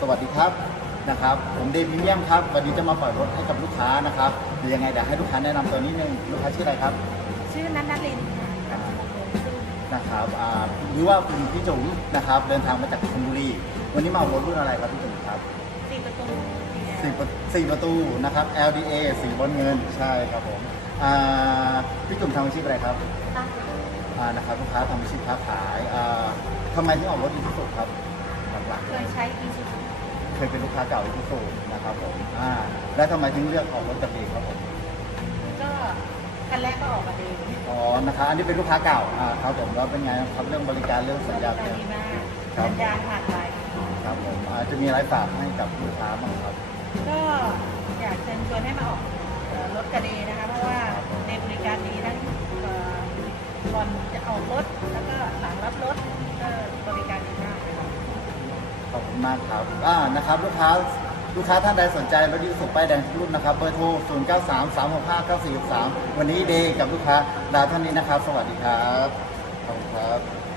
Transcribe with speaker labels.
Speaker 1: สวัสดีครับนะครับ ผมเดวิเมียมครับ วันนี้จะมาปล่อยรถให้กับลูกค้านะครับเดี๋ยวยังไงเดี๋ยวให้ลูกค้าแนะนำตัวนิดนึงลูกค้าชื่ออะไรครับ
Speaker 2: ชื่อนันนลินค่ะกับสมุทร
Speaker 1: นะครับอ่าหรือว่าคุณพี่จุ๋มนะครับ เดินทางมาจากชลบุรี วันนี้มาเอารถรุ่นอะไรครับพี่จุ๋มครับ
Speaker 2: สี่ประตูเนี่ย
Speaker 1: สี่ประสี่ประตูนะครับ LDA สีบอลเงินใช่ครับผมอ่าพี่จุ๋มทำอาชีพอะไรครับ
Speaker 2: ตั้ง
Speaker 1: อ่านะครับลูกค้าทำอาชีพค้าขายอ่าทำไมถึงออกรถอีซูซูครับ หลักๆ
Speaker 2: เคยใช้อีซู
Speaker 1: เคยเป็นลูกค้าเก่าอีซูซูนะครับผมอ่าแล้วทำไมถึงเลือกออกรถกับเองครับผม
Speaker 2: ก็คันแรกก็ออกมาดี
Speaker 1: อ๋อนะครับอันนี้เป็นลูกค้าเก่าอ่าครับผมแล้วเป็นไงครับเรื่องบริการเรื่องสัญญา
Speaker 2: บริ
Speaker 1: เนี่ย
Speaker 2: ดีมาก
Speaker 1: ครับ
Speaker 2: สัญญาณผ่านไป
Speaker 1: ครับผมอ่าจะมีอะไรฝากให้กับลูกค้าบ้างครับ
Speaker 2: ก็อยากเชิญชวนให้มาออกเอ่อรถกระเดนะคะเพราะว่าในบริการดีทั้งเอ่อก่อนจะออกรถแล้วก็หลังรับ มากค
Speaker 1: รับอ่านะครับ ลูกค้าลูกค้าท่านใดสนใจรถยูสุป้ายแดงรุ่นนะครับเบอร์โทร 0 9 3 3 6 5 9 4 3 วันนี้เดย์กับลูกค้าดาวท่านนี้นะครับ สวัสดีครับ ขอบคุณครับ